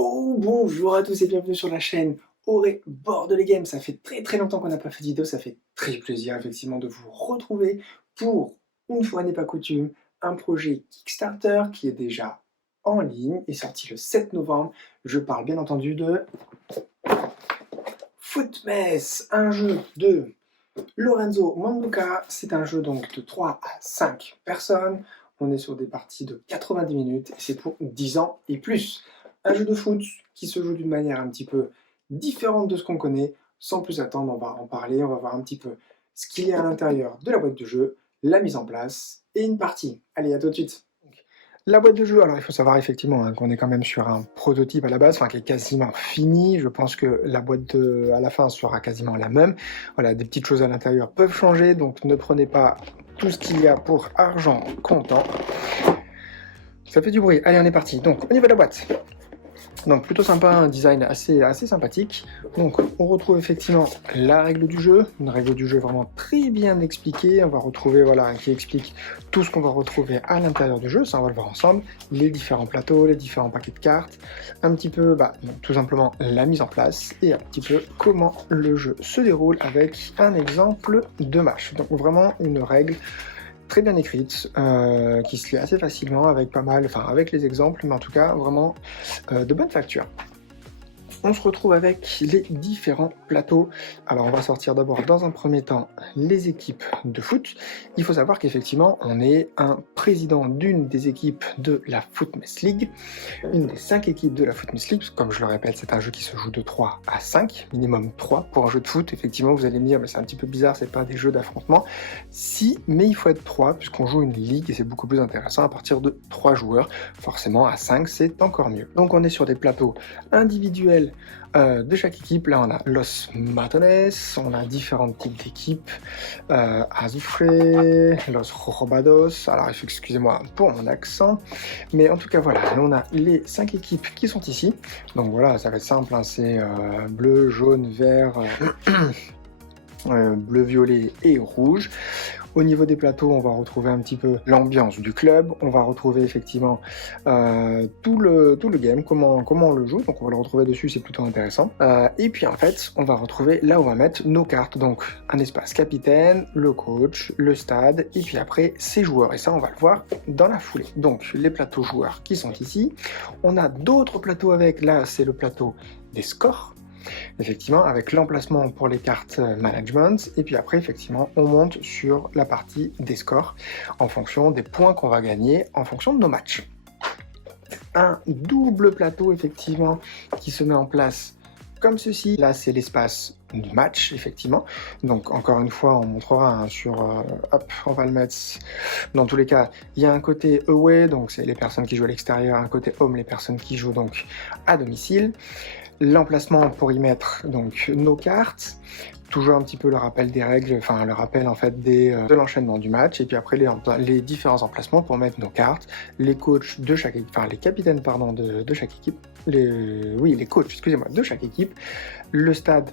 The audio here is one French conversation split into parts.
Oh bonjour à tous et bienvenue sur la chaîne Auré Bord de les Games. Ça fait très longtemps qu'on n'a pas fait de vidéo, ça fait très plaisir effectivement de vous retrouver pour, une fois n'est pas coutume, un projet Kickstarter qui est déjà en ligne et sorti le 7 novembre. Je parle bien entendu de Footmess, un jeu de Lorenzo Manduca. C'est un jeu donc de 3 à 5 personnes. On est sur des parties de 90 minutes et c'est pour 10 ans et plus. Un jeu de foot qui se joue d'une manière un petit peu différente de ce qu'on connaît. Sans plus attendre, on va en parler, on va voir un petit peu ce qu'il y a à l'intérieur de la boîte de jeu, la mise en place et une partie. Allez, à tout de suite. La boîte de jeu, alors il faut savoir effectivement qu'on est quand même sur un prototype à la base, qui est quasiment fini. Je pense que la boîte à la fin sera quasiment la même. Voilà, des petites choses à l'intérieur peuvent changer, donc ne prenez pas tout ce qu'il y a pour argent comptant. Ça fait du bruit. Allez, on est parti. Donc, au niveau de la boîte. Donc plutôt sympa, un design assez sympathique. Donc on retrouve effectivement la règle du jeu, une règle du jeu vraiment très bien expliquée. On va retrouver, voilà, qui explique tout ce qu'on va retrouver à l'intérieur du jeu, ça on va le voir ensemble, les différents plateaux, les différents paquets de cartes, un petit peu, tout simplement la mise en place et un petit peu comment le jeu se déroule avec un exemple de match. Donc vraiment une règle très bien écrite, qui se lit assez facilement avec avec les exemples, mais en tout cas vraiment de bonne facture. On se retrouve avec les différents plateaux. Alors on va sortir d'abord dans un premier temps les équipes de foot. Il faut savoir qu'effectivement on est un président d'une des équipes de la Footmess League, une des 5 équipes de la Footmess League. Comme je le répète, c'est un jeu qui se joue de 3 à 5, minimum 3 pour un jeu de foot. Effectivement vous allez me dire mais c'est un petit peu bizarre, c'est pas des jeux d'affrontement. Si, mais il faut être 3 puisqu'on joue une ligue et c'est beaucoup plus intéressant à partir de 3 joueurs. Forcément à 5 c'est encore mieux. Donc on est sur des plateaux individuels de chaque équipe. Là on a Los Matones, on a différents types d'équipes, Azufre, Los Robados, alors excusez-moi pour mon accent, mais en tout cas voilà, on a les 5 équipes qui sont ici, donc voilà, ça va être simple, hein, c'est bleu, jaune, vert, bleu, violet et rouge. Au niveau des plateaux, on va retrouver un petit peu l'ambiance du club, on va retrouver effectivement tout le game, comment on le joue, donc on va le retrouver dessus, c'est plutôt intéressant. Et puis en fait, on va retrouver là où on va mettre nos cartes, donc un espace capitaine, le coach, le stade, et puis après ses joueurs, et ça on va le voir dans la foulée. Donc les plateaux joueurs qui sont ici, on a d'autres plateaux avec, là c'est le plateau des scores, effectivement avec l'emplacement pour les cartes management, et puis après effectivement on monte sur la partie des scores en fonction des points qu'on va gagner en fonction de nos matchs. Un double plateau effectivement qui se met en place comme ceci. Là c'est l'espace du match effectivement, donc encore une fois on montrera sur hop, on va le mettre dans tous les cas. Il y a un côté away, donc c'est les personnes qui jouent à l'extérieur, un côté home, les personnes qui jouent donc à domicile. L'emplacement pour y mettre donc nos cartes, toujours un petit peu le rappel des règles, enfin le rappel en fait de l'enchaînement du match, et puis après les différents emplacements pour mettre nos cartes, les coachs de chaque équipe, enfin les capitaines pardon de chaque équipe, les coachs, excusez-moi, de chaque équipe, le stade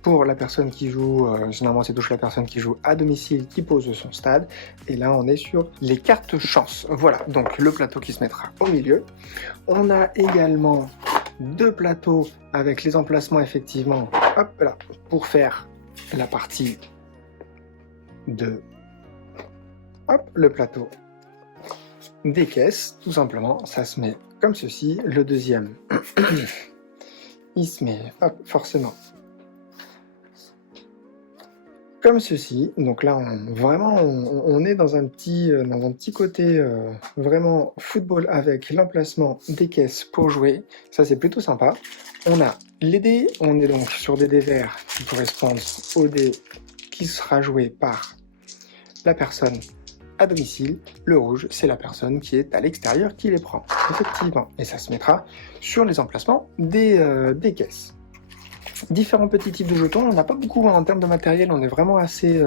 pour la personne qui joue, généralement c'est toujours la personne qui joue à domicile qui pose son stade, et là on est sur les cartes chance. Voilà, donc le plateau qui se mettra au milieu. On a également 2 plateaux avec les emplacements effectivement, hop là, pour faire la partie de, hop, le plateau des caisses, tout simplement, ça se met comme ceci. Le deuxième, il se met, hop, forcément, comme ceci. Donc là, on est dans un petit côté vraiment football avec l'emplacement des caisses pour jouer. Ça, c'est plutôt sympa. On a les dés. On est donc sur des dés verts qui correspondent aux dés qui sera joué par la personne à domicile. Le rouge, c'est la personne qui est à l'extérieur qui les prend. Effectivement. Et ça se mettra sur les emplacements des caisses. Différents petits types de jetons, on n'a pas beaucoup en termes de matériel, on est vraiment assez,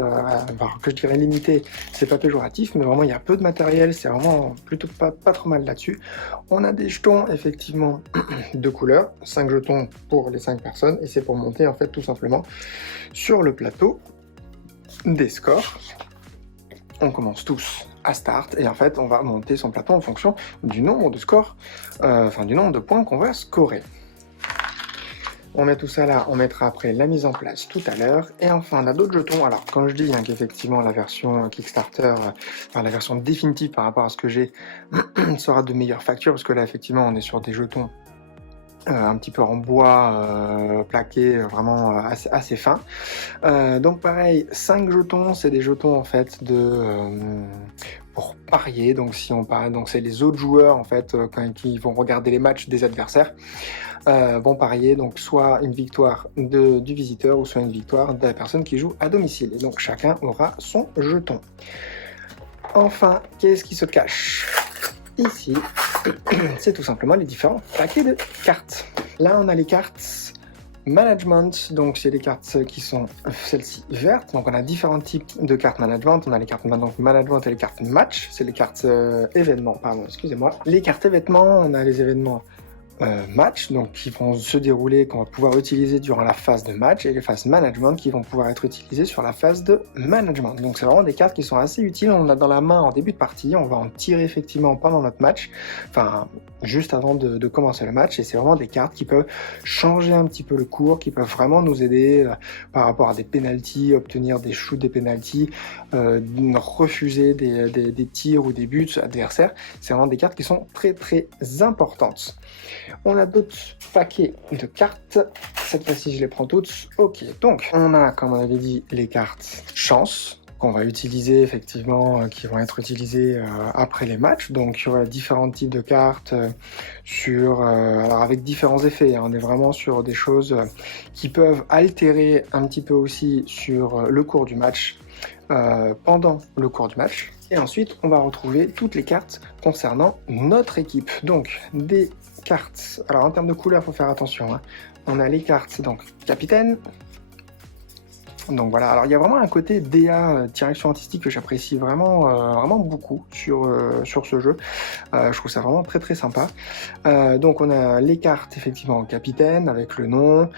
que je dirais limité, c'est pas péjoratif, mais vraiment il y a peu de matériel, c'est vraiment plutôt pas trop mal là-dessus. On a des jetons effectivement de couleur, 5 jetons pour les 5 personnes, et c'est pour monter en fait tout simplement sur le plateau des scores. On commence tous à start, et en fait on va monter son plateau en fonction du nombre de scores, du nombre de points qu'on va scorer. On met tout ça là, on mettra après la mise en place tout à l'heure. Et enfin, on a d'autres jetons. Alors, quand je dis qu'effectivement la version Kickstarter, la version définitive par rapport à ce que j'ai, sera de meilleure facture, parce que là, effectivement, on est sur des jetons un petit peu en bois plaqué, vraiment assez fin. Donc pareil, 5 jetons, c'est des jetons en fait pour parier. Donc si on parie, donc c'est les autres joueurs en fait quand ils vont regarder les matchs des adversaires. Vont parier donc soit une victoire du visiteur ou soit une victoire de la personne qui joue à domicile. Et donc chacun aura son jeton. Enfin, qu'est-ce qui se cache ici? C'est tout simplement les différents paquets de cartes. Là, on a les cartes management, donc c'est les cartes qui sont celles-ci vertes. Donc on a différents types de cartes management. On a les cartes management et les cartes match. C'est les cartes événements, pardon, excusez-moi. Les cartes événements, on a les événements match, donc qui vont se dérouler, qu'on va pouvoir utiliser durant la phase de match, et les phases management qui vont pouvoir être utilisées sur la phase de management. Donc c'est vraiment des cartes qui sont assez utiles, on en a dans la main en début de partie, on va en tirer effectivement pendant notre match, enfin juste avant de commencer le match, et c'est vraiment des cartes qui peuvent changer un petit peu le cours, qui peuvent vraiment nous aider par rapport à des penalties, obtenir des shoots, des penalties, refuser des tirs ou des buts adversaires. C'est vraiment des cartes qui sont très très importantes. On a d'autres paquets de cartes. Cette fois-ci, je les prends toutes. Ok, donc on a, comme on avait dit, les cartes chance qu'on va utiliser effectivement, qui vont être utilisées après les matchs. Donc il y aura différents types de cartes alors avec différents effets. On est vraiment sur des choses qui peuvent altérer un petit peu aussi sur le cours du match, pendant le cours du match. Et ensuite, on va retrouver toutes les cartes concernant notre équipe. Donc des cartes. Alors en termes de couleurs, il faut faire attention. On a les cartes donc capitaine. Donc voilà, alors il y a vraiment un côté DA, direction artistique, que j'apprécie vraiment beaucoup sur ce jeu. Je trouve ça vraiment très très sympa. Donc on a les cartes effectivement capitaine avec le nom,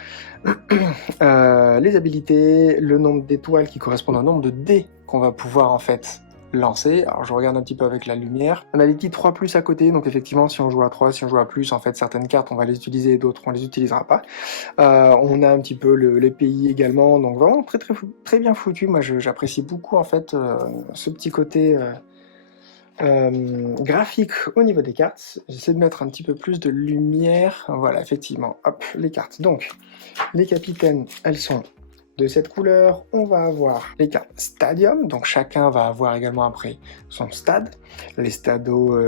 les habilités, le nombre d'étoiles qui correspondent au nombre de dés qu'on va pouvoir en fait lancer. Alors je regarde un petit peu avec la lumière. On a les petits 3+ à côté, donc effectivement si on joue à 3, si on joue à plus, en fait certaines cartes on va les utiliser et d'autres on les utilisera pas. On a un petit peu les pays également, donc vraiment très bien foutu. Moi j'apprécie beaucoup en fait ce petit côté graphique au niveau des cartes. J'essaie de mettre un petit peu plus de lumière. Voilà, effectivement, hop, les cartes. Donc les capitaines, elles sont de cette couleur. On va avoir les cartes Stadium, donc chacun va avoir également après son stade. Les Stadio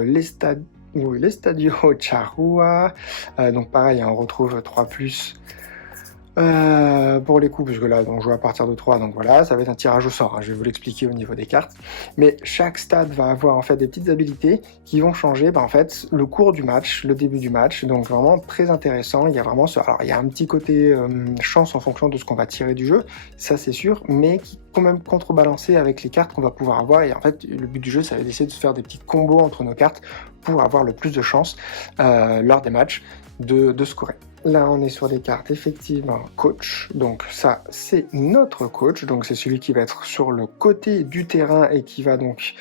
Charrua, donc pareil, on retrouve 3+. Pour les coups, parce que là on joue à partir de 3, donc voilà, ça va être un tirage au sort, je vais vous l'expliquer au niveau des cartes, mais chaque stade va avoir en fait des petites habilités qui vont changer en fait le cours du match, le début du match, donc vraiment très intéressant. Il y a vraiment alors il y a un petit côté chance en fonction de ce qu'on va tirer du jeu, ça c'est sûr, mais qui quand même contrebalancé avec les cartes qu'on va pouvoir avoir, et en fait le but du jeu ça va d'essayer de se faire des petits combos entre nos cartes pour avoir le plus de chance lors des matchs de scorer. Là, on est sur des cartes effectivement coach, donc ça c'est notre coach, donc c'est celui qui va être sur le côté du terrain et qui va donc,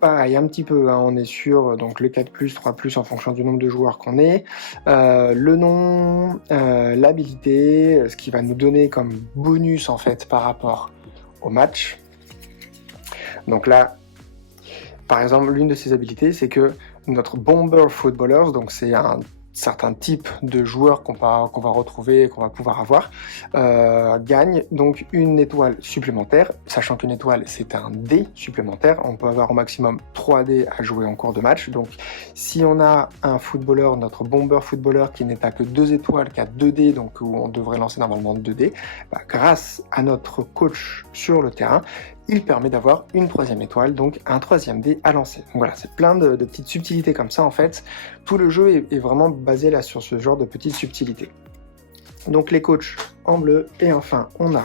pareil un petit peu, on est sur donc le 4+, 3+ en fonction du nombre de joueurs qu'on est, le nom, l'habilité, ce qui va nous donner comme bonus en fait par rapport au match. Donc là, par exemple, l'une de ces habilités, c'est que notre Bomber Footballers, donc c'est un certain type de joueurs qu'on va retrouver, qu'on va pouvoir avoir, gagne donc une étoile supplémentaire, sachant qu'une étoile c'est un dé supplémentaire. On peut avoir au maximum 3 dés à jouer en cours de match, donc si on a un footballeur, notre bomber footballeur qui n'est à que 2 étoiles, qui a 2 dés, donc où on devrait lancer normalement 2 dés, grâce à notre coach sur le terrain, il permet d'avoir une 3e étoile, donc un 3e dé à lancer. Donc voilà, c'est plein de petites subtilités comme ça en fait. Tout le jeu est vraiment basé là sur ce genre de petites subtilités. Donc les coachs en bleu, et enfin on a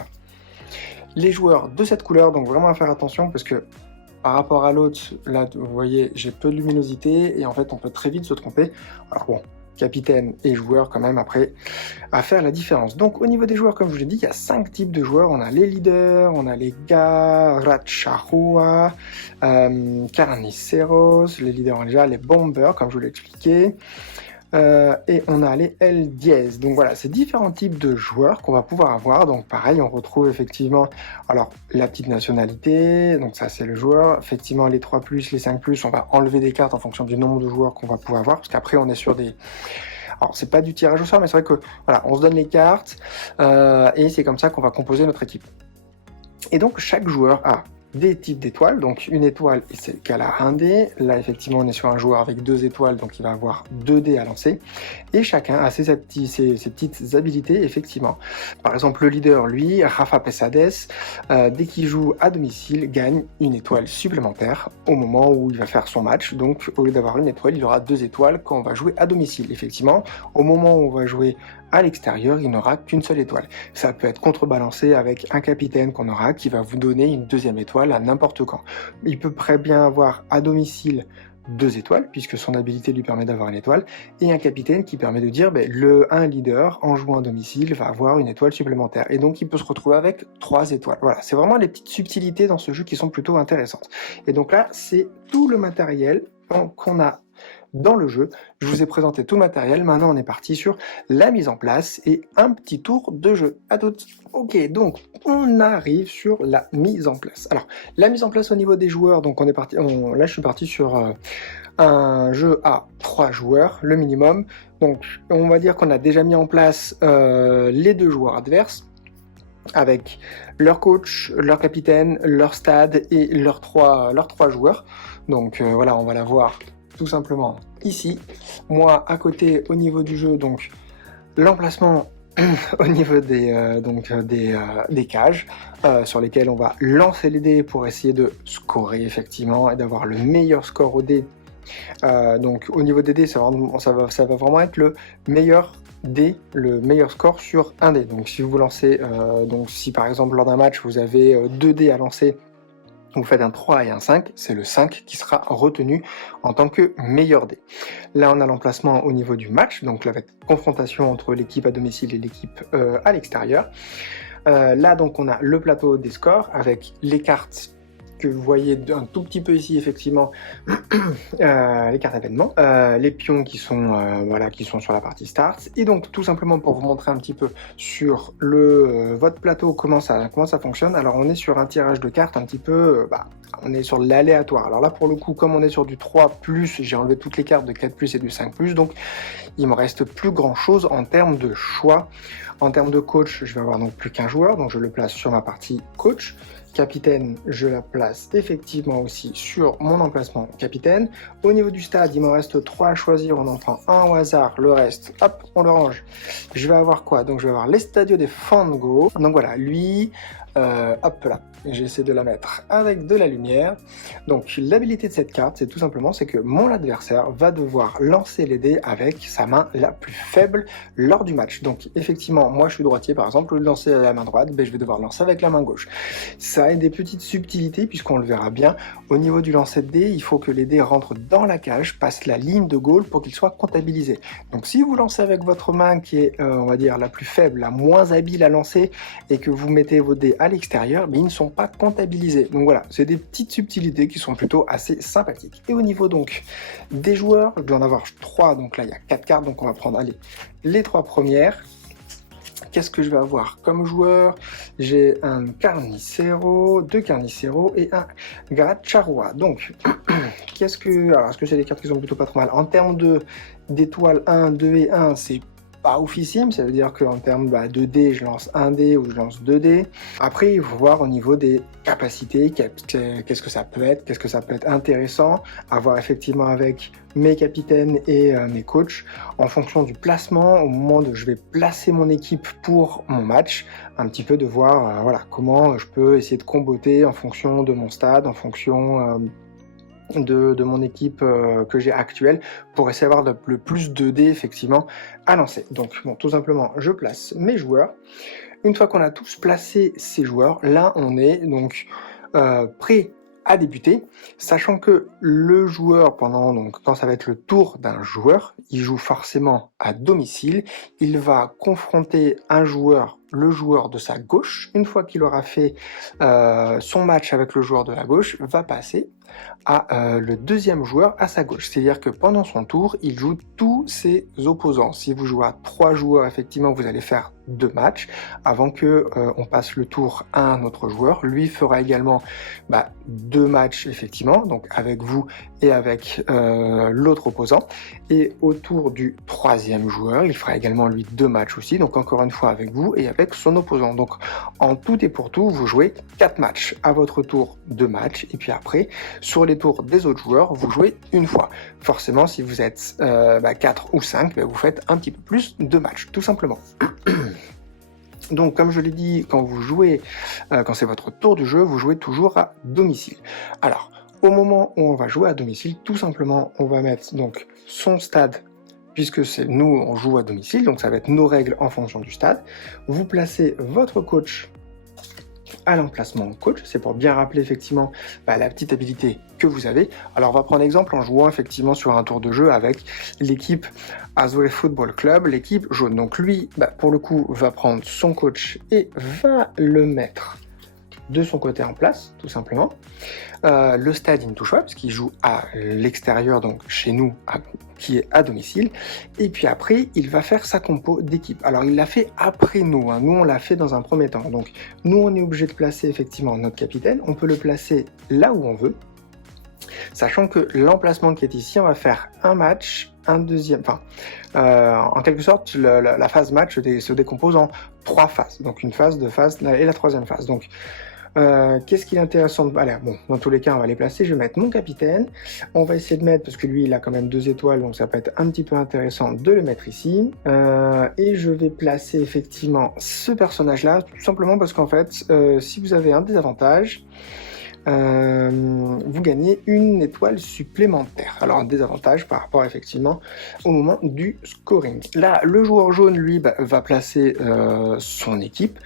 les joueurs de cette couleur, donc vraiment à faire attention parce que par rapport à l'autre, là vous voyez j'ai peu de luminosité et en fait on peut très vite se tromper. Alors bon, capitaine et joueur quand même après à faire la différence. Donc au niveau des joueurs, comme je vous l'ai dit, il y a 5 types de joueurs. On a les leaders, on a les Garachahua, Carniceros, les leaders déjà, les bombers comme je vous l'ai expliqué. Et on a les L10. Donc voilà, c'est différents types de joueurs qu'on va pouvoir avoir. Donc pareil, on retrouve effectivement alors la petite nationalité, donc ça c'est le joueur. Effectivement, les 3+, les 5+, on va enlever des cartes en fonction du nombre de joueurs qu'on va pouvoir avoir, parce qu'après on est sur des... Alors c'est pas du tirage au sort, mais c'est vrai que voilà, on se donne les cartes, et c'est comme ça qu'on va composer notre équipe. Et donc chaque joueur a des types d'étoiles, donc une étoile c'est égal à 1 dé, là effectivement on est sur un joueur avec 2 étoiles, donc il va avoir 2 dés à lancer, et chacun a ses petites habilités effectivement. Par exemple le leader, lui, Rafa Pesades, dès qu'il joue à domicile, gagne une étoile supplémentaire au moment où il va faire son match, donc au lieu d'avoir une étoile, il aura 2 étoiles quand on va jouer à domicile. Effectivement, au moment où on va jouer à l'extérieur, il n'aura qu'une seule étoile. Ça peut être contrebalancé avec un capitaine qu'on aura qui va vous donner une 2e étoile à n'importe quand. Il peut très bien avoir à domicile 2 étoiles, puisque son habilité lui permet d'avoir une étoile, et un capitaine qui permet de dire un leader, en jouant à domicile, va avoir une étoile supplémentaire. Et donc il peut se retrouver avec 3 étoiles. Voilà, c'est vraiment les petites subtilités dans ce jeu qui sont plutôt intéressantes. Et donc là, c'est tout le matériel qu'on a dans le jeu. Je vous ai présenté tout le matériel, maintenant on est parti sur la mise en place et un petit tour de jeu. À toutes. Ok, donc on arrive sur la mise en place. Alors, la mise en place au niveau des joueurs, donc on est parti, là je suis parti sur un jeu à 3 joueurs, le minimum. Donc on va dire qu'on a déjà mis en place les 2 joueurs adverses, avec leur coach, leur capitaine, leur stade et leurs trois joueurs. Donc voilà, on va la voir tout simplement ici. Moi, à côté, au niveau du jeu, donc l'emplacement au niveau des cages sur lesquelles on va lancer les dés pour essayer de scorer effectivement et d'avoir le meilleur score au dé. Donc au niveau des dés, ça va vraiment être le meilleur dé, le meilleur score sur un dé. Donc si vous lancez, donc si par exemple lors d'un match vous avez 2 dés à lancer, vous faites un 3 et un 5, c'est le 5 qui sera retenu en tant que meilleur dé. Là, on a l'emplacement au niveau du match, donc là, avec confrontation entre l'équipe à domicile et l'équipe à l'extérieur. Là, donc, on a le plateau des scores avec les cartes que vous voyez un tout petit peu ici, effectivement, les cartes événements, les pions qui sont sur la partie start, et donc tout simplement pour vous montrer un petit peu sur votre plateau comment ça fonctionne. Alors on est sur un tirage de cartes un petit peu, on est sur l'aléatoire. Alors là pour le coup, comme on est sur du 3+, j'ai enlevé toutes les cartes de 4+, et du 5+, donc il me reste plus grand chose en termes de choix. En termes de coach, je vais avoir donc plus qu'un joueur, donc je le place sur ma partie coach. Capitaine, je la place effectivement aussi sur mon emplacement capitaine. Au niveau du stade, il me reste 3 à choisir, on en prend un au hasard, le reste, hop, on le range. Je vais avoir quoi? Donc je vais avoir l'Estadio de Fango. Donc voilà, lui, hop là, j'essaie de la mettre avec de la lumière. Donc l'habilité de cette carte, c'est tout simplement que mon adversaire va devoir lancer les dés avec sa main la plus faible lors du match. Donc effectivement, moi je suis droitier par exemple, au lieu de lancer à la main droite, je vais devoir lancer avec la main gauche. Ça a des petites subtilités puisqu'on le verra bien. Au niveau du lancer de dés, il faut que les dés rentrent dans la cage, passent la ligne de goal pour qu'ils soient comptabilisés. Donc si vous lancez avec votre main qui est, on va dire, la plus faible, la moins habile à lancer, et que vous mettez vos dés à l'extérieur, mais ils ne sont pas comptabilisés. Donc voilà, c'est des petites subtilités qui sont plutôt assez sympathiques. Et au niveau donc des joueurs, je dois en avoir 3, donc là il y a 4 cartes, donc on va prendre les 3 premières. Qu'est-ce que je vais avoir comme joueur? J'ai un Carnicero, 2 Carnicero et un Garacharua. Donc, est-ce que c'est des cartes qui sont plutôt pas trop mal? En termes d'étoiles 1, 2 et 1, c'est pas oufissime, ça veut dire qu'en termes de dés, je lance 1 dé ou je lance 2 dés. Après, il faut voir au niveau des capacités, qu'est-ce que ça peut être intéressant à voir effectivement avec mes capitaines et mes coachs, en fonction du placement, au moment où je vais placer mon équipe pour mon match, un petit peu de voir comment je peux essayer de comboter en fonction de mon stade, en fonction de mon équipe que j'ai actuelle, pour essayer d'avoir le plus de dés effectivement à lancer. Donc bon, tout simplement je place mes joueurs. Une fois qu'on a tous placé ces joueurs, là on est donc prêt à débuter, sachant que le joueur, quand ça va être le tour d'un joueur, il joue forcément à domicile, il va confronter le joueur de sa gauche. Une fois qu'il aura fait son match avec le joueur de la gauche, va passer à le deuxième joueur à sa gauche. C'est-à-dire que pendant son tour, il joue tous ses opposants. Si vous jouez à 3 joueurs, effectivement, vous allez faire 2 matchs avant que on passe le tour à un autre joueur. Lui fera également 2 matchs, effectivement, donc avec vous et avec l'autre opposant. Et au tour du troisième joueur, il fera également lui 2 matchs aussi, donc encore une fois avec vous et avec son opposant. Donc en tout et pour tout, vous jouez 4 matchs. À votre tour, 2 matchs, et puis après, sur les tours des autres joueurs, vous jouez une fois. Forcément, si vous êtes 4 ou 5, vous faites un petit peu plus de matchs, tout simplement. Donc, comme je l'ai dit, quand vous jouez, quand c'est votre tour du jeu, vous jouez toujours à domicile. Alors, au moment où on va jouer à domicile, tout simplement, on va mettre donc son stade, puisque c'est nous, on joue à domicile, donc ça va être nos règles en fonction du stade. Vous placez votre coach à l'emplacement coach, c'est pour bien rappeler effectivement la petite habilité que vous avez. Alors on va prendre exemple en jouant effectivement sur un tour de jeu avec l'équipe Azure Football Club, l'équipe jaune. Donc lui, pour le coup, va prendre son coach et va le mettre de son côté en place, tout simplement. Le stade, il ne touche pas, parce qu'il joue à l'extérieur, donc chez nous, qui est à domicile. Et puis après, il va faire sa compo d'équipe. Alors, il l'a fait après nous. Nous, on l'a fait dans un premier temps. Donc, nous, on est obligé de placer effectivement notre capitaine. On peut le placer là où on veut. Sachant que l'emplacement qui est ici, on va faire un match, un deuxième... en quelque sorte, la phase match se décompose en 3 phases. Donc, une phase, 2 phases et la troisième phase. Donc, qu'est-ce qui est intéressant dans tous les cas, on va les placer. Je vais mettre mon capitaine. On va essayer de mettre, parce que lui, il a quand même 2 étoiles, donc ça peut être un petit peu intéressant de le mettre ici. Et je vais placer effectivement ce personnage-là, tout simplement parce qu'en fait, si vous avez un désavantage, vous gagnez une étoile supplémentaire. Alors un désavantage par rapport effectivement au moment du scoring. Là, le joueur jaune, lui, va placer son équipe.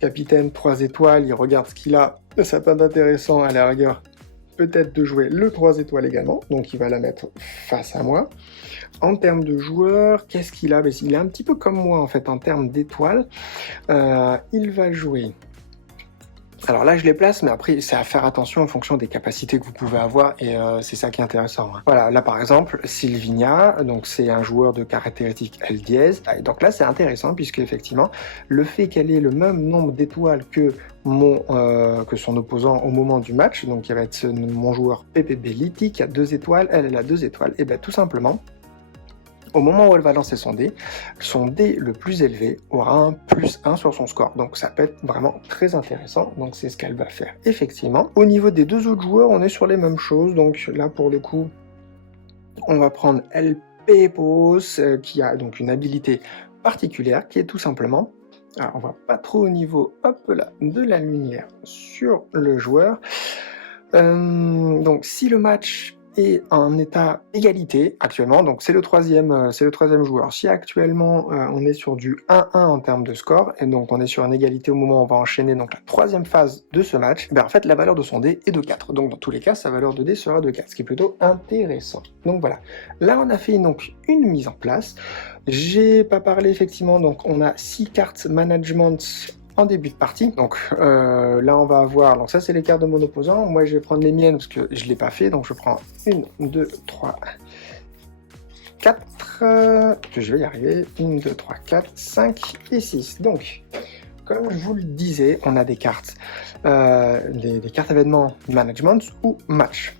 Capitaine 3 étoiles, il regarde ce qu'il a, ça peut être intéressant à la rigueur, peut-être de jouer le 3 étoiles également, donc il va la mettre face à moi. En termes de joueurs, qu'est-ce qu'il a? Il est un petit peu comme moi en fait en termes d'étoiles, il va jouer... Alors là, je les place, mais après, c'est à faire attention en fonction des capacités que vous pouvez avoir, et c'est ça qui est intéressant. Voilà, là par exemple, Sylvinia, donc c'est un joueur de caractéristique L dièse. Donc là, c'est intéressant, puisque effectivement, le fait qu'elle ait le même nombre d'étoiles que son opposant au moment du match, donc qui va être mon joueur PPB Liti, qui a 2 étoiles, elle a 2 étoiles, et bien tout simplement, au moment où elle va lancer son dé le plus élevé aura un +1 sur son score. Donc ça peut être vraiment très intéressant. Donc c'est ce qu'elle va faire effectivement. Au niveau des 2 autres joueurs, on est sur les mêmes choses. Donc là pour le coup, on va prendre El Pepos qui a donc une habilité particulière qui est tout simplement... Alors on voit pas trop au niveau de la lumière sur le joueur. Donc si le match est en état égalité actuellement, donc c'est le troisième joueur. Si actuellement on est sur du 1-1 en termes de score, et donc on est sur une égalité au moment où on va enchaîner donc la 3e phase de ce match, en fait la valeur de son dé est de 4. Donc dans tous les cas, sa valeur de dé sera de 4, ce qui est plutôt intéressant. Donc voilà, là on a fait donc une mise en place. J'ai pas parlé effectivement, donc on a 6 cartes management en début de partie. Donc là on va avoir, donc ça c'est les cartes de mon opposant, moi je vais prendre les miennes parce que je l'ai pas fait, donc je prends 1, 2, 3, 4, que je vais y arriver, 1, 2, 3, 4, 5 et 6. Donc comme je vous le disais, on a des cartes, des cartes événements management ou match.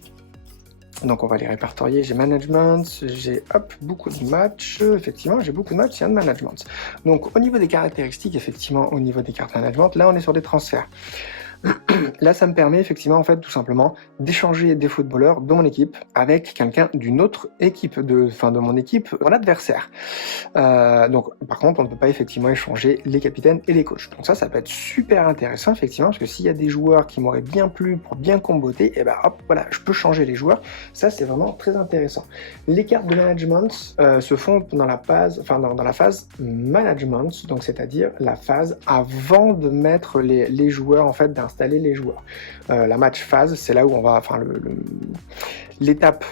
Donc on va les répertorier, j'ai management, j'ai beaucoup de matchs, effectivement j'ai beaucoup de matchs, il y a de management. Donc au niveau des caractéristiques, effectivement au niveau des cartes management, là on est sur des transferts. Là, ça me permet effectivement, en fait, tout simplement, d'échanger des footballeurs de mon équipe avec quelqu'un d'une autre équipe, de mon équipe, mon adversaire. Donc, par contre, on ne peut pas effectivement échanger les capitaines et les coachs. Donc ça peut être super intéressant, effectivement, parce que s'il y a des joueurs qui m'auraient bien plu pour bien comboter, et ben hop, voilà, je peux changer les joueurs. Ça, c'est vraiment très intéressant. Les cartes de management se font dans la phase, dans la phase management, donc c'est-à-dire la phase avant de mettre les joueurs, en fait, d'un installer les joueurs. La match phase, c'est là où on va, enfin l'étape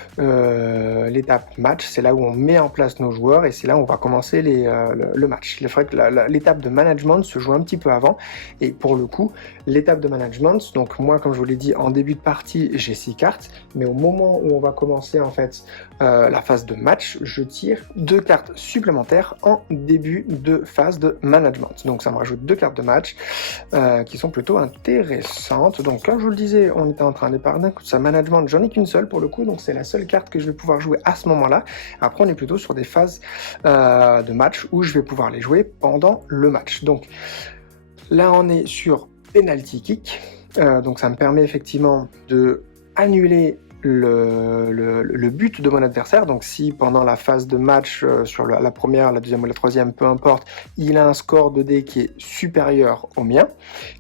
match, c'est là où on met en place nos joueurs et c'est là où on va commencer le match. Il faudrait que l'étape de management se joue un petit peu avant et pour le coup, l'étape de management, donc moi comme je vous l'ai dit en début de partie, j'ai 6 cartes, mais au moment où on va commencer en fait la phase de match, je tire 2 cartes supplémentaires en début de phase de management. Donc ça me rajoute 2 cartes de match qui sont plutôt intéressantes. Donc comme je vous le disais, on était en train d'épargner sa management, j'en ai qu'une seule pour le coup, donc c'est la seule carte que je vais pouvoir jouer à ce moment-là. Après on est plutôt sur des phases de match où je vais pouvoir les jouer pendant le match. Donc là on est sur penalty kick, donc ça me permet effectivement de annuler le but de mon adversaire. Donc si pendant la phase de match sur la première, la deuxième ou la troisième, peu importe, il a un score de dés qui est supérieur au mien,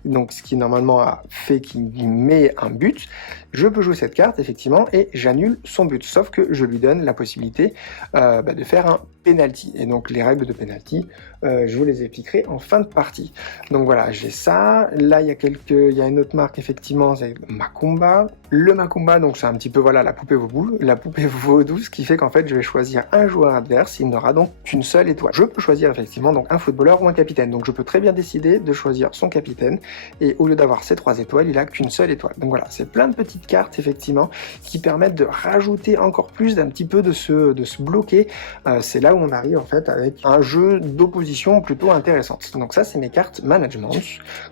donc ce qui normalement a fait qu'il met un but, je peux jouer cette carte effectivement et j'annule son but, sauf que je lui donne la possibilité de faire un penalty. Et donc les règles de penalty, je vous les expliquerai en fin de partie. Donc voilà, j'ai ça. Là il y a une autre marque effectivement, c'est Macumba. Le Macumba, donc c'est un petit peu voilà la poupée vaudou, ce qui fait qu'en fait je vais choisir un joueur adverse, il n'aura donc qu'une seule étoile. Je peux choisir effectivement donc un footballeur ou un capitaine. Donc je peux très bien décider de choisir son capitaine et au lieu d'avoir ses 3 étoiles, il a qu'une seule étoile. Donc voilà, c'est plein de petites cartes effectivement qui permettent de rajouter encore plus d'un petit peu de se bloquer. C'est là où on arrive en fait avec un jeu d'opposition plutôt intéressante. Donc ça c'est mes cartes management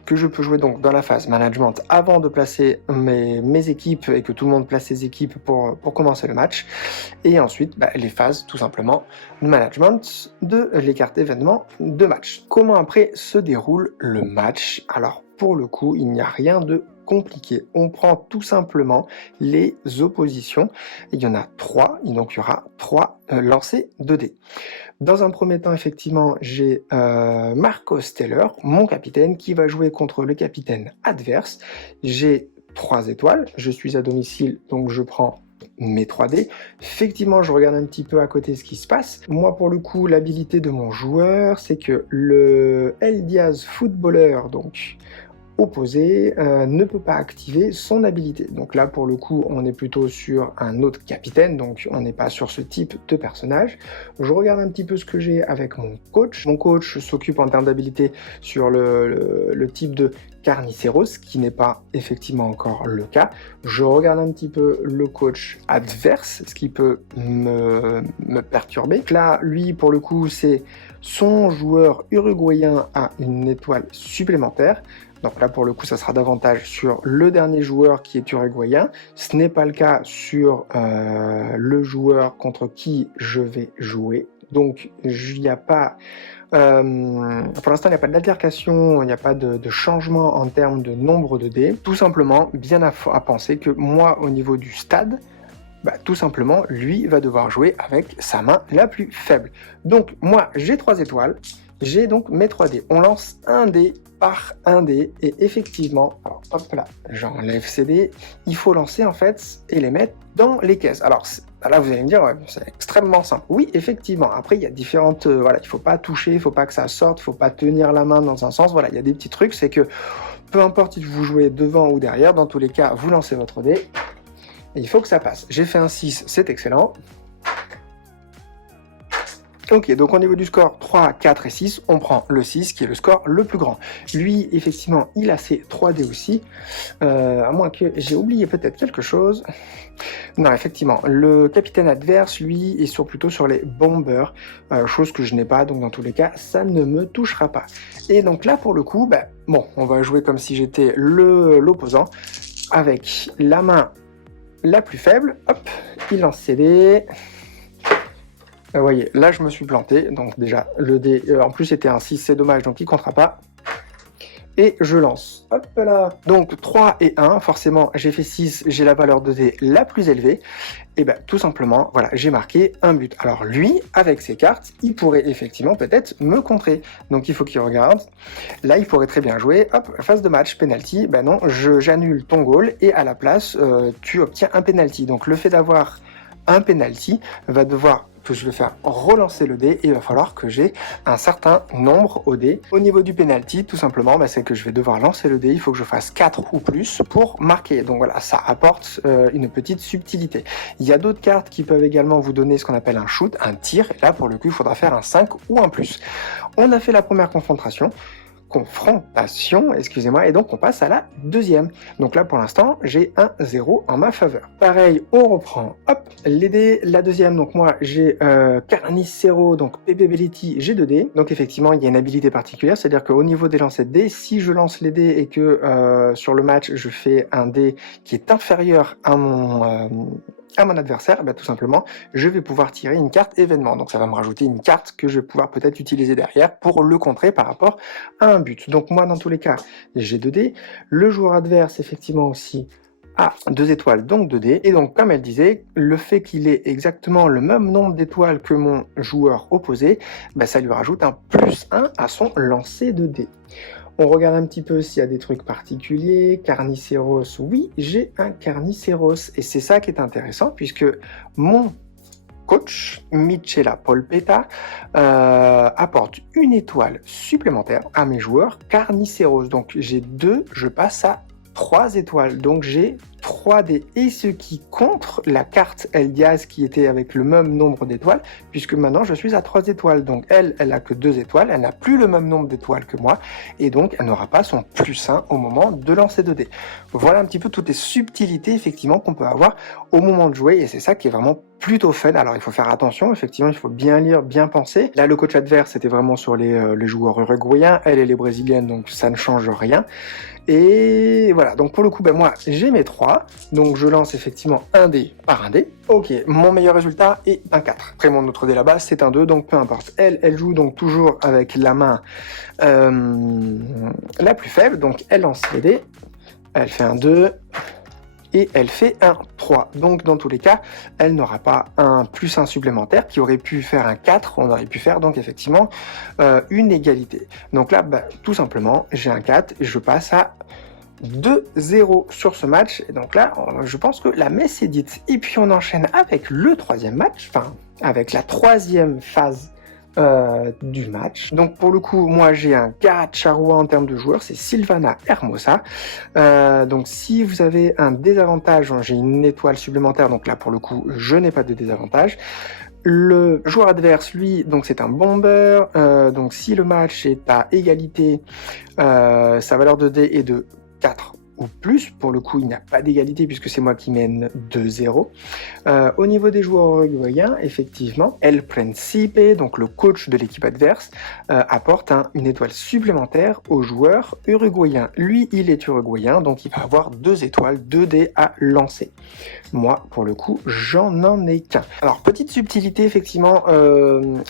que je peux jouer donc dans la phase management avant de placer mes équipes et que tout le monde place ses équipes pour commencer le match. Et ensuite les phases tout simplement management de les cartes événements de match. Comment après se déroule le match? Alors pour le coup il n'y a rien de compliqué. On prend tout simplement les oppositions. Il y en a 3, et donc il y aura 3 lancers de dés. Dans un premier temps, effectivement, j'ai Marco Steller, mon capitaine, qui va jouer contre le capitaine adverse. J'ai 3 étoiles, je suis à domicile, donc je prends mes 3D. Effectivement, je regarde un petit peu à côté ce qui se passe. Moi, pour le coup, l'habilité de mon joueur, c'est que le El Diaz footballeur, donc opposé, ne peut pas activer son habilité. Donc là, pour le coup, on est plutôt sur un autre capitaine, donc on n'est pas sur ce type de personnage. Je regarde un petit peu ce que j'ai avec mon coach. Mon coach s'occupe en termes d'habilité sur le type de Carniceros, qui n'est pas effectivement encore le cas. Je regarde un petit peu le coach adverse, ce qui peut me perturber. Là, lui, pour le coup, c'est son joueur uruguayen a une étoile supplémentaire. Donc là, pour le coup, ça sera davantage sur le dernier joueur qui est uruguayen. Ce n'est pas le cas sur le joueur contre qui je vais jouer. Donc, il n'y a pas... pour l'instant, il n'y a pas d'altercation, il n'y a pas de changement en termes de nombre de dés. Tout simplement, bien à penser que moi, au niveau du stade, tout simplement, lui va devoir jouer avec sa main la plus faible. Donc, moi, j'ai 3 étoiles. J'ai donc mes 3 dés. On lance un dé par un dé et effectivement, alors hop là, j'enlève ces dés, il faut lancer en fait et les mettre dans les caisses. Alors là vous allez me dire, ouais, c'est extrêmement simple. Oui, effectivement, après il y a différentes, voilà, il faut pas toucher, il faut pas que ça sorte, il faut pas tenir la main dans un sens, voilà, il y a des petits trucs, c'est que peu importe si vous jouez devant ou derrière, dans tous les cas, vous lancez votre dé et il faut que ça passe. J'ai fait un 6, c'est excellent. Ok, donc au niveau du score 3, 4 et 6, on prend le 6 qui est le score le plus grand. Lui, effectivement, il a ses 3D aussi, à moins que j'ai oublié peut-être quelque chose. Non, effectivement, le capitaine adverse, lui, est plutôt sur les bombers, chose que je n'ai pas, donc dans tous les cas, ça ne me touchera pas. Et donc là, pour le coup, bon, on va jouer comme si j'étais l'opposant, avec la main la plus faible, hop, il lance ses dés. Vous voyez, là je me suis planté, donc déjà le dé, en plus c'était un 6, c'est dommage, donc il comptera pas. Et je lance, hop là. Donc 3 et 1, forcément j'ai fait 6, j'ai la valeur de dé la plus élevée. Et tout simplement, voilà, j'ai marqué un but. Alors lui, avec ses cartes, il pourrait effectivement peut-être me contrer. Donc il faut qu'il regarde. Là, il pourrait très bien jouer, hop, phase de match, penalty. Non, j'annule ton goal et à la place, tu obtiens un penalty. Donc le fait d'avoir un penalty va devoir que je vais faire relancer le dé et il va falloir que j'ai un certain nombre au dé. Au niveau du penalty, tout simplement, c'est que je vais devoir lancer le dé, il faut que je fasse 4 ou plus pour marquer. Donc voilà, ça apporte une petite subtilité. Il y a d'autres cartes qui peuvent également vous donner ce qu'on appelle un shoot, un tir, et là pour le coup il faudra faire un 5 ou un plus. On a fait la première confrontation, excusez-moi, et donc on passe à la deuxième. Donc là pour l'instant j'ai un 0 en ma faveur. Pareil, on reprend, hop, les dés, la deuxième, donc moi j'ai Carnicero, donc PP Ability, j'ai 2 dés, donc effectivement il y a une habilité particulière, c'est-à-dire qu'au niveau des lancers de dés, si je lance les dés et que sur le match je fais un dé qui est inférieur à mon adversaire, tout simplement, je vais pouvoir tirer une carte événement. Donc ça va me rajouter une carte que je vais pouvoir peut-être utiliser derrière pour le contrer par rapport à un but. Donc moi, dans tous les cas, j'ai 2 dés. Le joueur adverse, effectivement, aussi a 2 étoiles, donc 2 dés. Et donc, comme elle disait, le fait qu'il ait exactement le même nombre d'étoiles que mon joueur opposé, ça lui rajoute un +1 à son lancer de dés. On regarde un petit peu s'il y a des trucs particuliers. Carniceros, oui, j'ai un Carniceros. Et c'est ça qui est intéressant, puisque mon coach, Michela Polpetta, apporte une étoile supplémentaire à mes joueurs Carniceros. Donc j'ai 2, je passe à 3 étoiles. Donc j'ai 3 dés. Et ce qui contre la carte El Diaz qui était avec le même nombre d'étoiles, puisque maintenant je suis à 3 étoiles. Donc elle a que 2 étoiles, elle n'a plus le même nombre d'étoiles que moi, et donc elle n'aura pas son +1 au moment de lancer 2 dés. Voilà un petit peu toutes les subtilités effectivement qu'on peut avoir au moment de jouer, et c'est ça qui est vraiment plutôt fun. Alors il faut faire attention, effectivement il faut bien lire, bien penser. Là le coach adverse était vraiment sur les joueurs uruguayens, elle est brésilienne, donc ça ne change rien. Et voilà, donc pour le coup, moi j'ai mes 3, donc je lance effectivement un dé par un dé. Ok, mon meilleur résultat est un 4. Après mon autre dé là-bas, c'est un 2, donc peu importe. Elle joue donc toujours avec la main la plus faible, donc elle lance les dés, elle fait un 2, et elle fait un 3. Donc dans tous les cas, elle n'aura pas un +1 supplémentaire qui aurait pu faire un 4, on aurait pu faire donc effectivement une égalité. Donc là, tout simplement, j'ai un 4, je passe à 2-0 sur ce match, et donc là, je pense que la messe est dite. Et puis on enchaîne avec le troisième match, enfin, avec la troisième phase du match. Donc pour le coup, moi j'ai un Garacharoua en termes de joueurs, c'est Sylvana Hermosa. Donc si vous avez un désavantage, j'ai une étoile supplémentaire, donc là pour le coup, je n'ai pas de désavantage. Le joueur adverse, lui, donc c'est un bomber, donc si le match est à égalité, sa valeur de dé est de 4 ou plus. Pour le coup, il n'y a pas d'égalité puisque c'est moi qui mène 2-0. Au niveau des joueurs uruguayens, effectivement, El Principe, donc le coach de l'équipe adverse, apporte une étoile supplémentaire au joueur uruguayen. Lui, il est uruguayen, donc il va avoir 2 étoiles, 2 dés à lancer. Moi, pour le coup, j'en ai qu'un. Alors, petite subtilité, effectivement,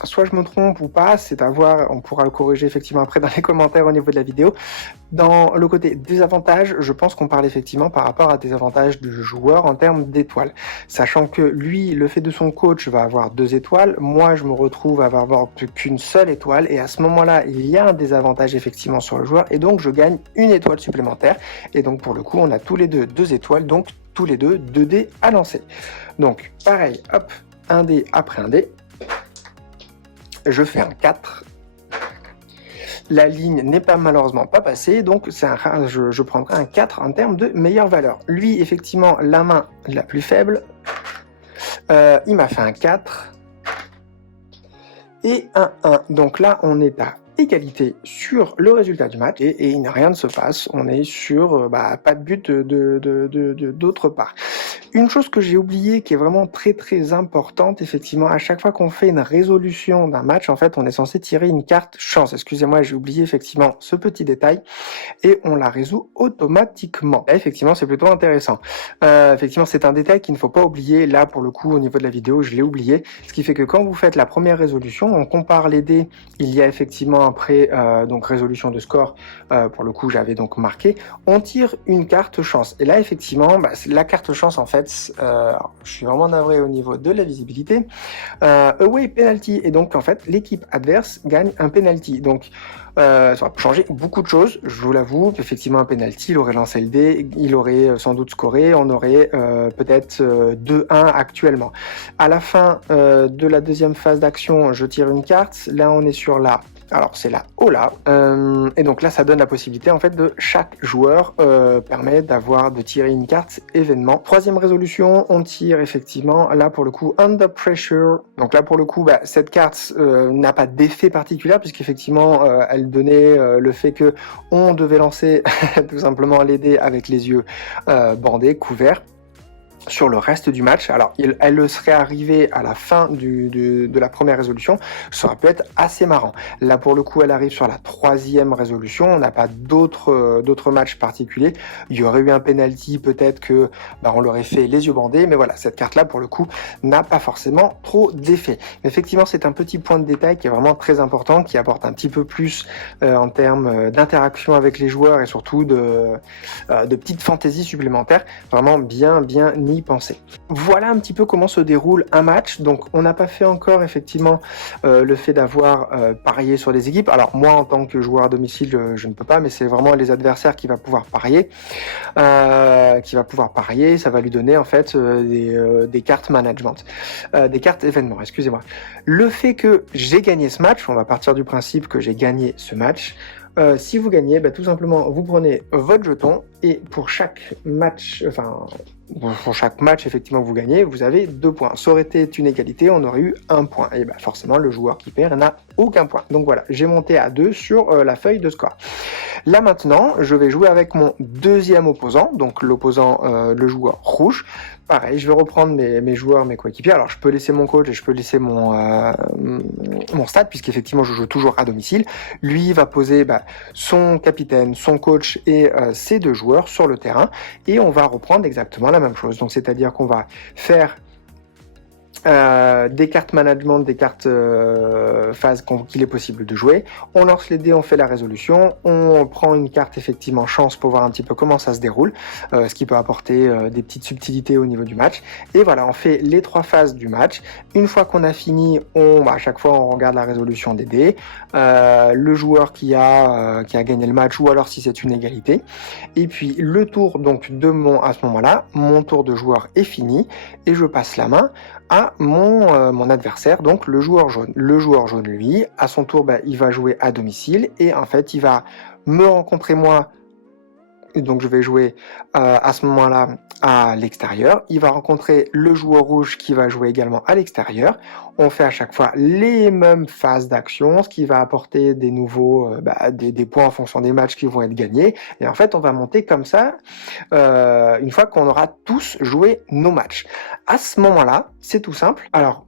soit je me trompe ou pas, c'est à voir, on pourra le corriger effectivement après dans les commentaires au niveau de la vidéo. Dans le côté désavantage, je pense qu'on parle effectivement par rapport à des avantages du joueur en termes d'étoiles. Sachant que lui, le fait de son coach va avoir 2 étoiles, moi je me retrouve à avoir plus qu'une seule étoile, et à ce moment-là, il y a un désavantage effectivement sur le joueur, et donc je gagne une étoile supplémentaire, et donc pour le coup, on a tous les deux 2 étoiles, donc tous les deux 2 dés à lancer. Donc pareil, hop, un dé après un dé, je fais un 4, la ligne n'est malheureusement pas passée, donc je prendrai un 4 en termes de meilleure valeur. Lui, effectivement, la main la plus faible, il m'a fait un 4 et un 1. Donc là, on est à égalité sur le résultat du match et rien ne se passe. On est sur pas de but d'autre part. Une chose que j'ai oubliée qui est vraiment très très importante, effectivement, à chaque fois qu'on fait une résolution d'un match, en fait, on est censé tirer une carte chance. Excusez-moi, j'ai oublié effectivement ce petit détail et on la résout automatiquement. Là, effectivement, c'est plutôt intéressant. Effectivement, c'est un détail qu'il ne faut pas oublier. Là, pour le coup, au niveau de la vidéo, je l'ai oublié. Ce qui fait que quand vous faites la première résolution, on compare les dés. Il y a effectivement après donc résolution de score. Pour le coup, j'avais donc marqué. On tire une carte chance. Et là, effectivement, la carte chance, en fait, fait, je suis vraiment navré au niveau de la visibilité, away penalty, et donc en fait l'équipe adverse gagne un penalty. Donc ça va changer beaucoup de choses, je vous l'avoue. Effectivement, un penalty, il aurait lancé le dé, il aurait sans doute scoré, on aurait peut-être 2-1 actuellement. À la fin de la deuxième phase d'action, je tire une carte. Là, on est sur la... Alors, c'est la Ola. Et donc là, ça donne la possibilité, en fait, de chaque joueur permet de tirer une carte événement. Troisième résolution, on tire effectivement, là, pour le coup, Under Pressure. Donc là, pour le coup, cette carte n'a pas d'effet particulier, puisqu'effectivement, elle donnait le fait que on devait lancer tout simplement les dés avec les yeux bandés, couverts, sur le reste du match. Alors, elle serait arrivée à la fin de la première résolution, ça aurait pu être assez marrant. Là, pour le coup, elle arrive sur la troisième résolution, on n'a pas d'autres matchs particuliers. Il y aurait eu un penalty, peut-être que on l'aurait fait les yeux bandés, mais voilà, cette carte-là, pour le coup, n'a pas forcément trop d'effet. Effectivement, c'est un petit point de détail qui est vraiment très important, qui apporte un petit peu plus en termes d'interaction avec les joueurs et surtout de petites fantaisies supplémentaires. Vraiment bien y penser. Voilà un petit peu comment se déroule un match. Donc on n'a pas fait encore effectivement le fait d'avoir parié sur des équipes. Alors moi en tant que joueur à domicile je ne peux pas, mais c'est vraiment les adversaires qui va pouvoir parier. Ça va lui donner en fait des cartes management, des cartes événements, excusez-moi. Le fait que j'ai gagné ce match, on va partir du principe que j'ai gagné ce match. Si vous gagnez, tout simplement, vous prenez votre jeton et pour chaque match, effectivement, que vous gagnez, vous avez 2 points. Ça aurait été une égalité, on aurait eu 1 point. Et forcément, le joueur qui perd n'a aucun point. Donc voilà, j'ai monté à 2 sur la feuille de score. Là maintenant, je vais jouer avec mon deuxième opposant, donc l'opposant, le joueur rouge. Pareil, je vais reprendre mes joueurs, mes coéquipiers. Alors, je peux laisser mon coach et je peux laisser mon stade, puisqu'effectivement, je joue toujours à domicile. Lui va poser son capitaine, son coach et ses 2 joueurs sur le terrain. Et on va reprendre exactement la même chose. Donc, c'est-à-dire qu'on va faire des cartes management, des cartes phase qu'il est possible de jouer. On lance les dés, on fait la résolution, on prend une carte effectivement chance pour voir un petit peu comment ça se déroule, ce qui peut apporter des petites subtilités au niveau du match. Et voilà, on fait les 3 phases du match. Une fois qu'on a fini, à chaque fois on regarde la résolution des dés, le joueur qui a gagné le match, ou alors si c'est une égalité. Et puis le tour donc à ce moment-là, mon tour de joueur est fini et je passe la main à mon adversaire, donc le joueur jaune. Le joueur jaune, lui, à son tour, il va jouer à domicile et en fait, il va me rencontrer moi. Donc je vais jouer à ce moment-là à l'extérieur. Il va rencontrer le joueur rouge qui va jouer également à l'extérieur. On fait à chaque fois les mêmes phases d'action, ce qui va apporter des nouveaux des points en fonction des matchs qui vont être gagnés. Et en fait, on va monter comme ça une fois qu'on aura tous joué nos matchs. À ce moment-là, c'est tout simple. Alors,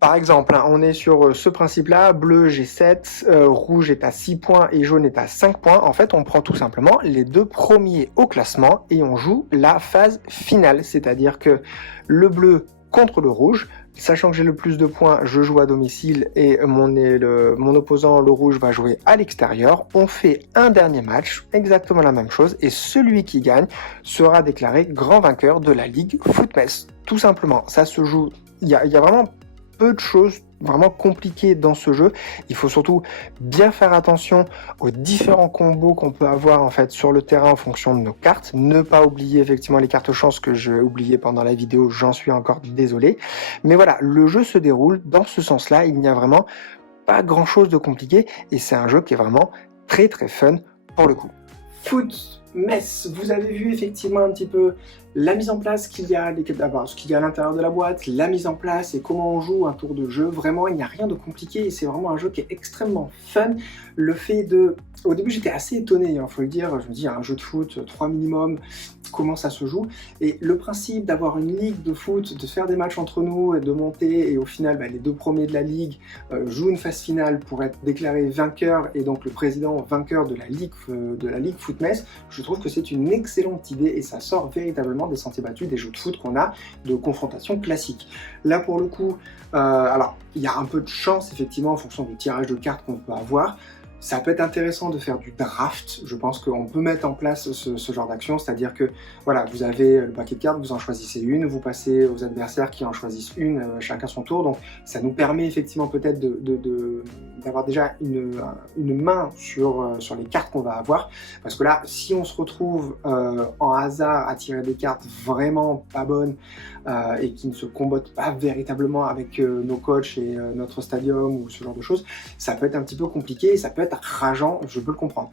par exemple, on est sur ce principe-là, bleu j'ai 7, rouge est à 6 points et jaune est à 5 points. En fait, on prend tout simplement les 2 premiers au classement et on joue la phase finale, c'est-à-dire que le bleu contre le rouge, sachant que j'ai le plus de points, je joue à domicile et mon opposant, le rouge, va jouer à l'extérieur. On fait un dernier match, exactement la même chose, et celui qui gagne sera déclaré grand vainqueur de la Ligue Footmess. Tout simplement, ça se joue, il y a vraiment peu de choses vraiment compliquées dans ce jeu. Il faut surtout bien faire attention aux différents combos qu'on peut avoir en fait sur le terrain en fonction de nos cartes. Ne pas oublier effectivement les cartes chance que j'ai oublié pendant la vidéo, j'en suis encore désolé. Mais voilà, le jeu se déroule dans ce sens-là, il n'y a vraiment pas grand-chose de compliqué et c'est un jeu qui est vraiment très très fun pour le coup. Footmess, vous avez vu effectivement un petit peu la mise en place qu'il y a à l'intérieur de la boîte, la mise en place et comment on joue un tour de jeu. Vraiment, il n'y a rien de compliqué et c'est vraiment un jeu qui est extrêmement fun. Le fait de... Au début, j'étais assez étonné, il faut le dire. Je me dis, un jeu de foot, 3 minimum, comment ça se joue. Et le principe d'avoir une ligue de foot, de faire des matchs entre nous et de monter, et au final, les 2 premiers de la ligue jouent une phase finale pour être déclarés vainqueurs et donc le président vainqueur de la ligue Footmess, je trouve que c'est une excellente idée et ça sort véritablement des sentiers battus des jeux de foot qu'on a de confrontation classique. Là pour le coup, alors il y a un peu de chance effectivement en fonction du tirage de cartes qu'on peut avoir. Ça peut être intéressant de faire du draft. Je pense qu'on peut mettre en place ce genre d'action, c'est-à-dire que voilà, vous avez le paquet de cartes, vous en choisissez une, vous passez aux adversaires qui en choisissent une, chacun son tour. Donc ça nous permet effectivement peut-être d'avoir déjà une main sur les cartes qu'on va avoir. Parce que là, si on se retrouve en hasard à tirer des cartes vraiment pas bonnes et qui ne se combattent pas véritablement avec nos coachs et notre stadium ou ce genre de choses, ça peut être un petit peu compliqué et ça peut être rageant, je peux le comprendre.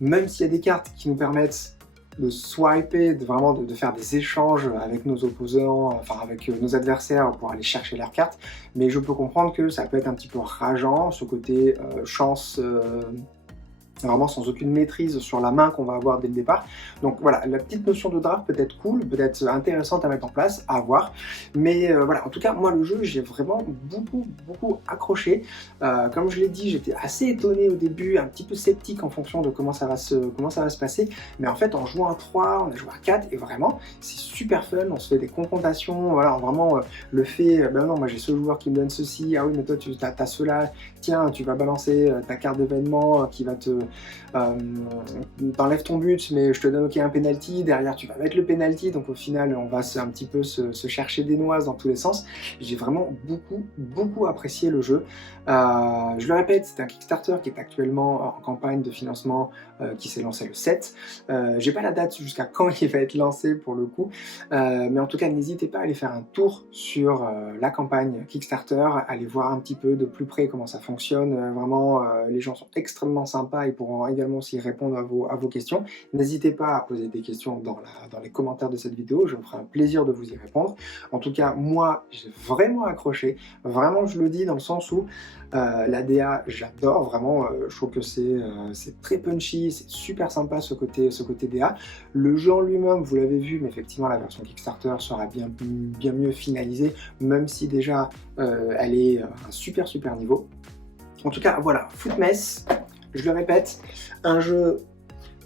Même s'il y a des cartes qui nous permettent de swiper, de faire des échanges avec nos opposants, enfin avec nos adversaires pour aller chercher leurs cartes, mais je peux comprendre que ça peut être un petit peu rageant, ce côté chance vraiment sans aucune maîtrise sur la main qu'on va avoir dès le départ. Donc voilà, la petite notion de draft peut être cool, peut être intéressante à mettre en place, à voir. Mais voilà, en tout cas, moi le jeu, j'ai vraiment beaucoup accroché. Comme je l'ai dit, j'étais assez étonné au début, un petit peu sceptique en fonction de comment ça va se passer. Mais en fait, en jouant à 3, on a joué à 4 et vraiment, c'est super fun. On se fait des confrontations. Voilà, vraiment, le fait, ben non, moi j'ai ce joueur qui me donne ceci. Ah oui, mais toi, tu as cela. Tiens, tu vas balancer ta carte d'événement qui va t'enlèves ton but, mais je te donne un penalty, derrière tu vas mettre le penalty, donc au final on va un petit peu se chercher des noises dans tous les sens. J'ai vraiment beaucoup apprécié le jeu. Je le répète, c'est un Kickstarter qui est actuellement en campagne de financement qui s'est lancé le 7. J'ai pas la date jusqu'à quand il va être lancé pour le coup, mais en tout cas n'hésitez pas à aller faire un tour sur la campagne Kickstarter, aller voir un petit peu de plus près comment ça fonctionne. Vraiment, les gens sont extrêmement sympas et pourront également aussi répondre à vos questions. N'hésitez pas à poser des questions dans les commentaires de cette vidéo, je me ferai un plaisir de vous y répondre. En tout cas, moi, j'ai vraiment accroché. Vraiment, je le dis dans le sens où la DA, j'adore, vraiment, je trouve que c'est très punchy, c'est super sympa ce côté DA. Le jeu en lui-même, vous l'avez vu, mais effectivement la version Kickstarter sera bien mieux finalisée, même si déjà elle est un super niveau. En tout cas, voilà, Footmess, je le répète, un jeu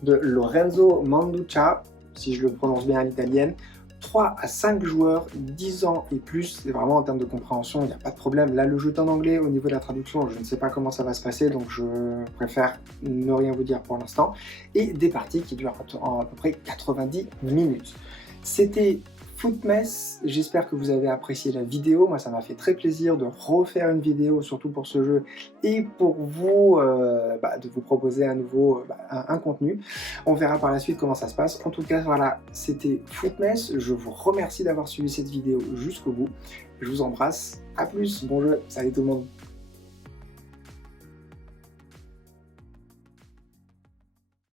de Lorenzo Manduca, si je le prononce bien à l'italienne, 3 à 5 joueurs, 10 ans et plus, c'est vraiment en termes de compréhension, il n'y a pas de problème. Là, le jeu est en anglais, au niveau de la traduction, je ne sais pas comment ça va se passer, donc je préfère ne rien vous dire pour l'instant. Et des parties qui durent à peu près 90 minutes. C'était Footmess, j'espère que vous avez apprécié la vidéo, moi ça m'a fait très plaisir de refaire une vidéo, surtout pour ce jeu, et pour vous, de vous proposer à nouveau un contenu. On verra par la suite comment ça se passe. En tout cas, voilà, c'était Footmess, je vous remercie d'avoir suivi cette vidéo jusqu'au bout, je vous embrasse, à plus, bon jeu, salut tout le monde.